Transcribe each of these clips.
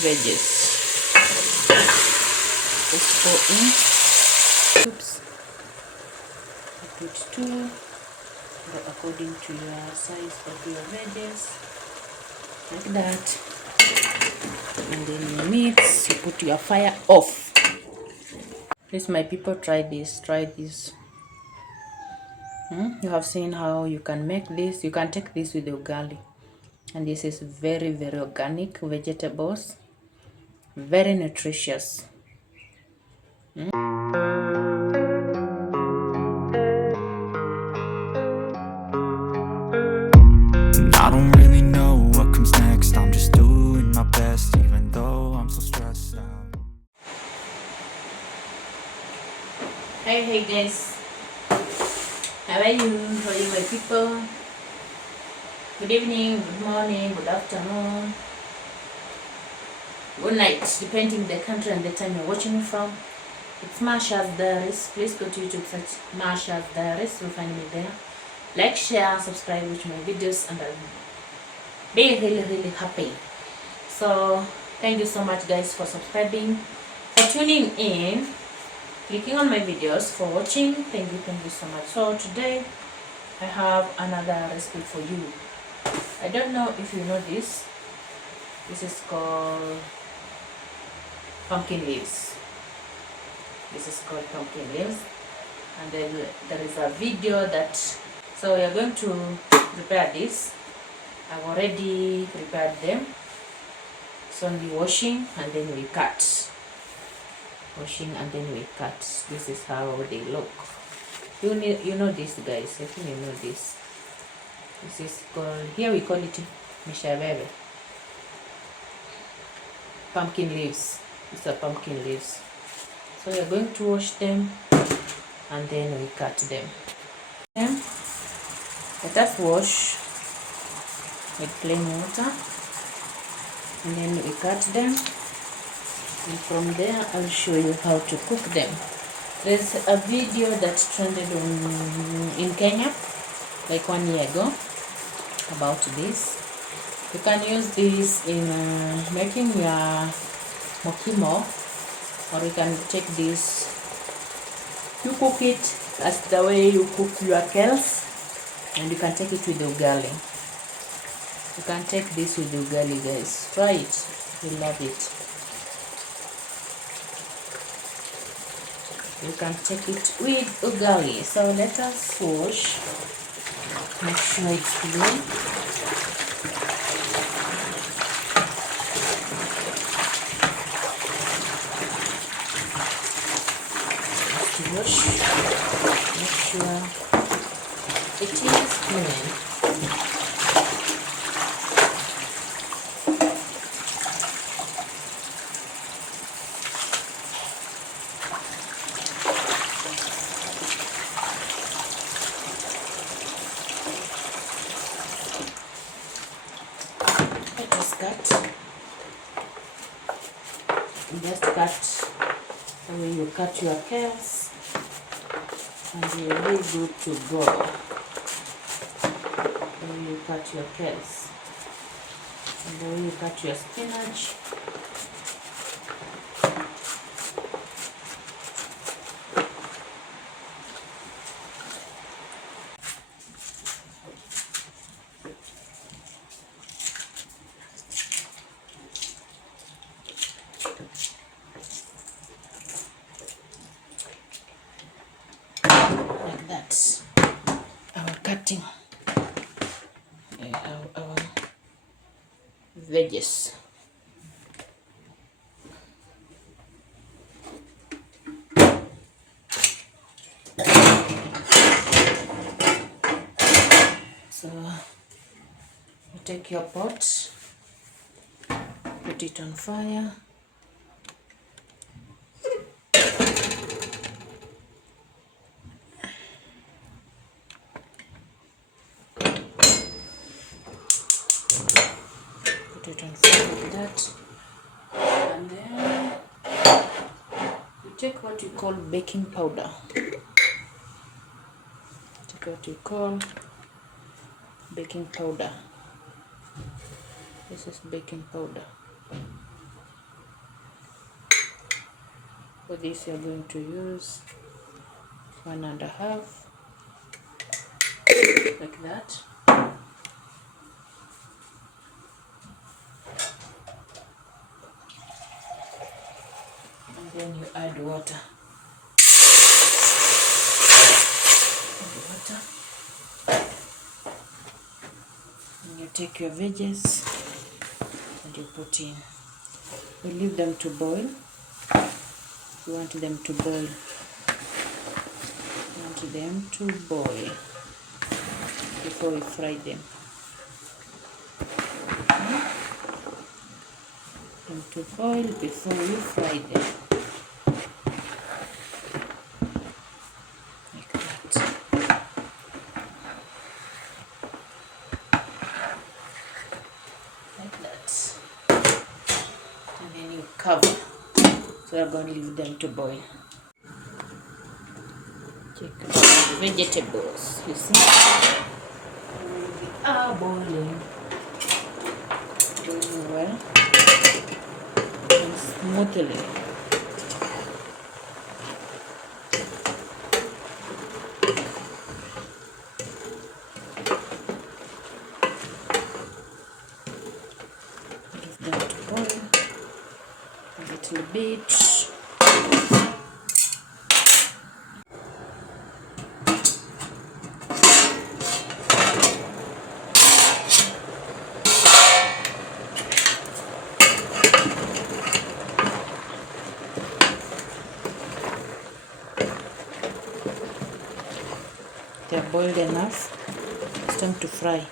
veggies. Just pour in. Oops. Put 2 according to your size of your veggies, like that. And then you mix. You put your fire off. Please, my people, try this. You have seen how you can make this. You can take this with the ugali, and this is very, very organic vegetables, very nutritious. I don't really know what comes next. I'm just doing my best, even though I'm so stressed out. Hey guys, how are you? How are you, my people? Good evening, good morning, good afternoon, good night, depending the country and the time you're watching me from. It's Marsha's Diaries. Please go to YouTube, search Marsha's Diaries. You'll find me there. Like, share, subscribe, watch my videos, and I'll be really, really happy. So thank you so much, guys, for subscribing, for tuning in, clicking on my videos, for watching. Thank you so much. So today I have another recipe for you. I don't know if you know this. This is called pumpkin leaves. This is called pumpkin leaves, and then there is a video that, so we are going to prepare this. I've already prepared them. It's only washing and then we cut. Washing and then we cut. This is how they look. You know this, guys. I think you know this. This is called, here we call it Misheveve. Pumpkin leaves. These are pumpkin leaves. So we are going to wash them and then we cut them. Then let us wash with plain water and then we cut them, and from there I'll show you how to cook them. There's a video that trended in Kenya like 1 year ago about this. You can use this in making your mokimo, or you can take this, you cook it as the way you cook your kales, and you can take it with the ugali. You can take this with the ugali, guys. Try it. You love it. You can take it with ugali. So let us wash. Make sure it's clean. Wash. Make sure it is clean. Just cut the way you cut your kales, and you'll be good to go. The way you cut your kales, and the way you cut your spinach. Like that. Our cutting, our veggies. So you take your pot, put it on fire. Put it on fire like that. And then you take what you call baking powder. Take what you call baking powder. This is baking powder. For this you're going to use 1.5, like that. And then you add water. And you take your veggies and you put in. You leave them to boil. You want them to boil. You want them to boil before you fry them. Them to boil before you fry them. Like that. Like that. And then you cover. So you're going to leave them to boil. Check out the vegetables. You see? They are boiling. Boiling well and smoothly. Leave them to boil a little bit. They are boiled enough. It's time to fry.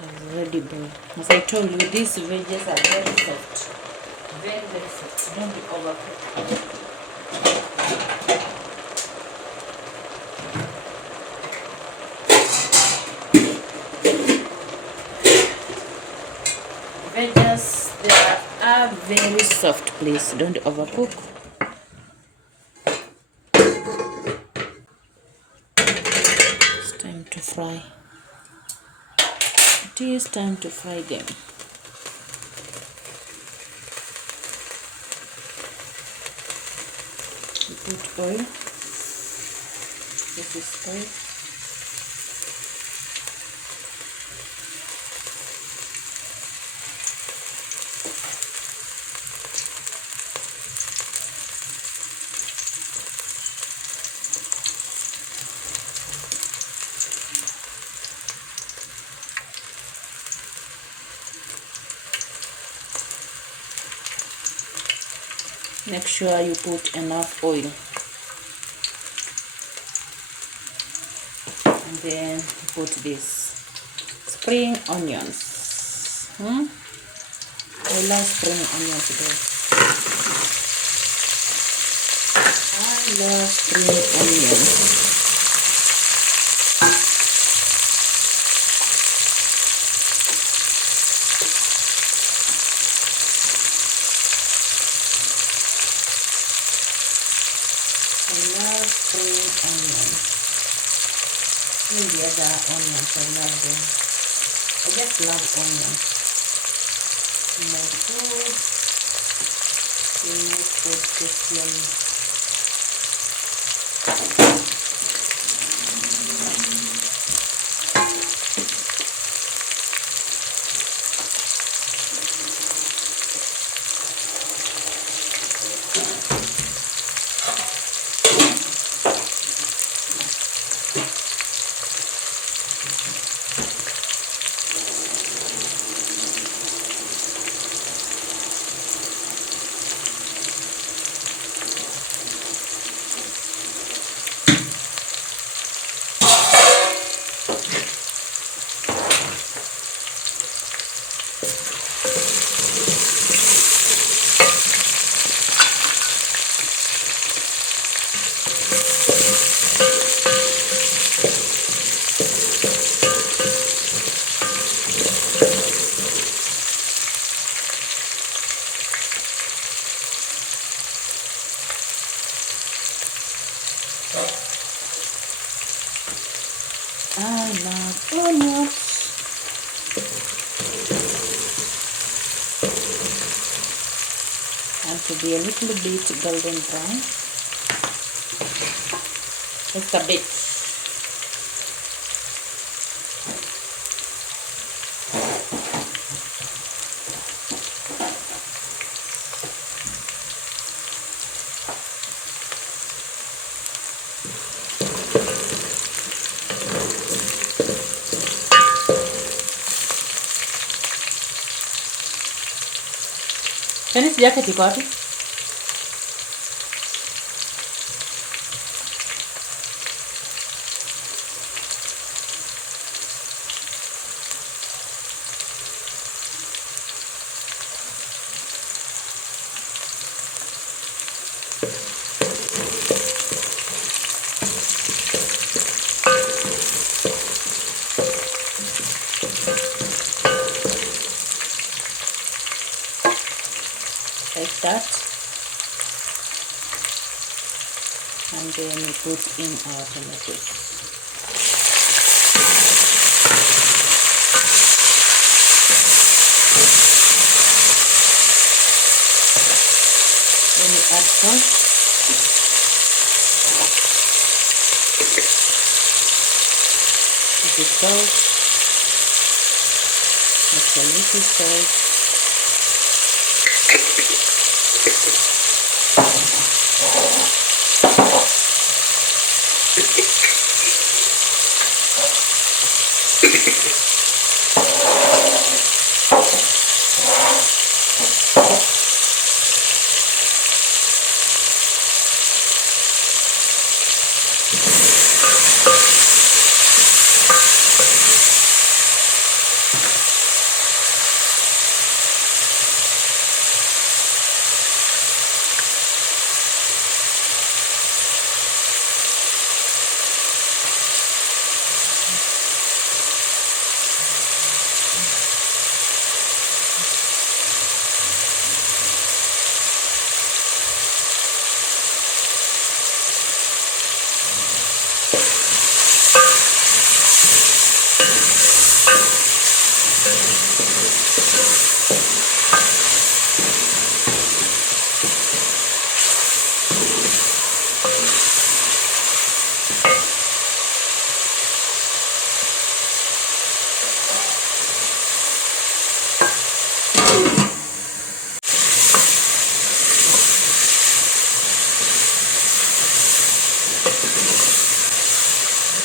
They're already boiled. As I told you, these veggies are very soft. Very, very soft. Don't be overcooked. Veggies, they are very soft, please. Don't overcook. It's time to fry. It is time to fry them. You put oil. This is oil. Make sure you put enough oil. And then you put this spring onions. I love spring onions today. I love spring onions. I love spring onions. Even the other onions, I love them. I just love onions. In my food, they make food tasty. I love onions. to be a little bit golden brown. Just a bit. Tennis jacket iko wapi? Like that. And then we put in our tomatoes. Then we add salt. This is salt. Just a little salt.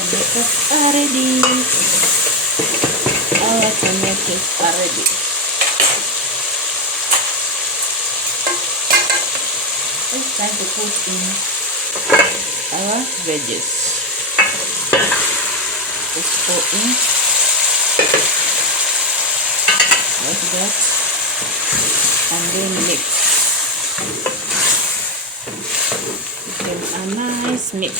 Tomatoes are ready. Our tomatoes are ready. It's time to put in our veggies. Just pour in like that, and then mix. Give them a nice mix.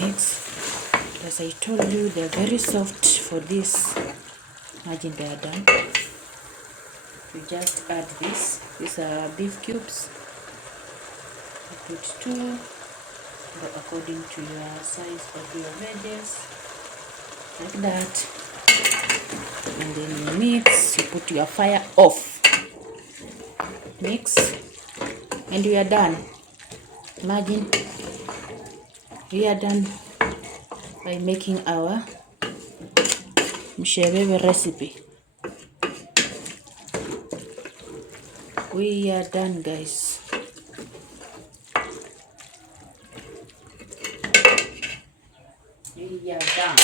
Mix. As I told you, they're very soft for this. Imagine they are done. You just add this. These are beef cubes. You put 2 according to your size of your veggies, like that. And then you mix. You put your fire off. Mix, and we are done. Imagine we are done by making our Misheveve recipe. We are done, guys. We are done.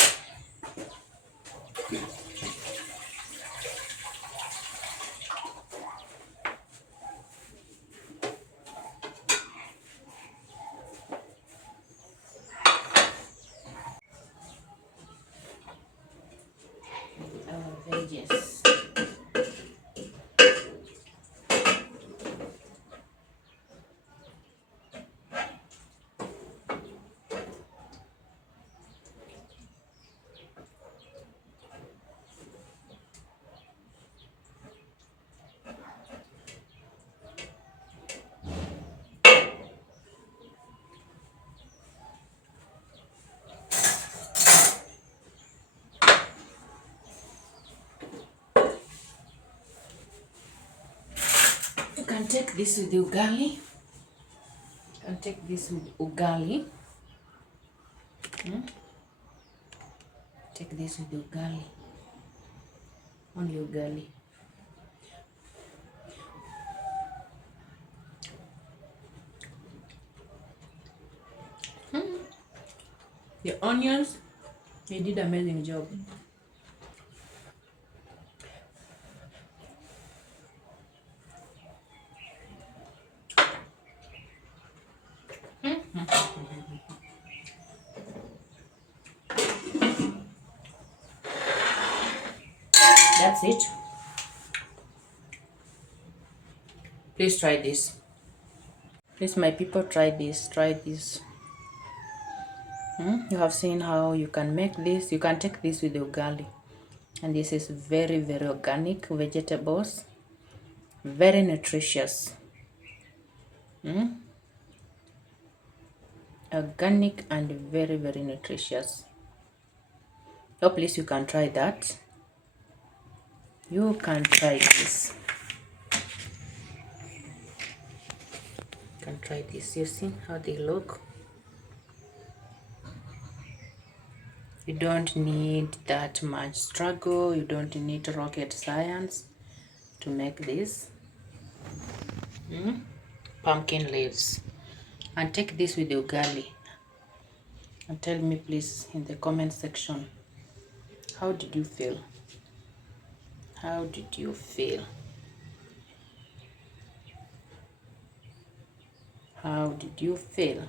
Our veggies. can take this with the ugali. You can take this with ugali. Take this with the ugali. Only ugali. The onions, they did amazing job. That's it. Please try this. Please, my people, try this. Try this. You have seen how you can make this. You can take this with the ugali. And this is very, very organic vegetables. Very nutritious. Organic and very, very nutritious. So please, you can try that. You can try this. You can try this. You see how they look? You don't need that much struggle. You don't need rocket science to make this. Pumpkin leaves. And take this with the ugali. And tell me please in the comment section, how did you feel? How did you feel? How did you feel?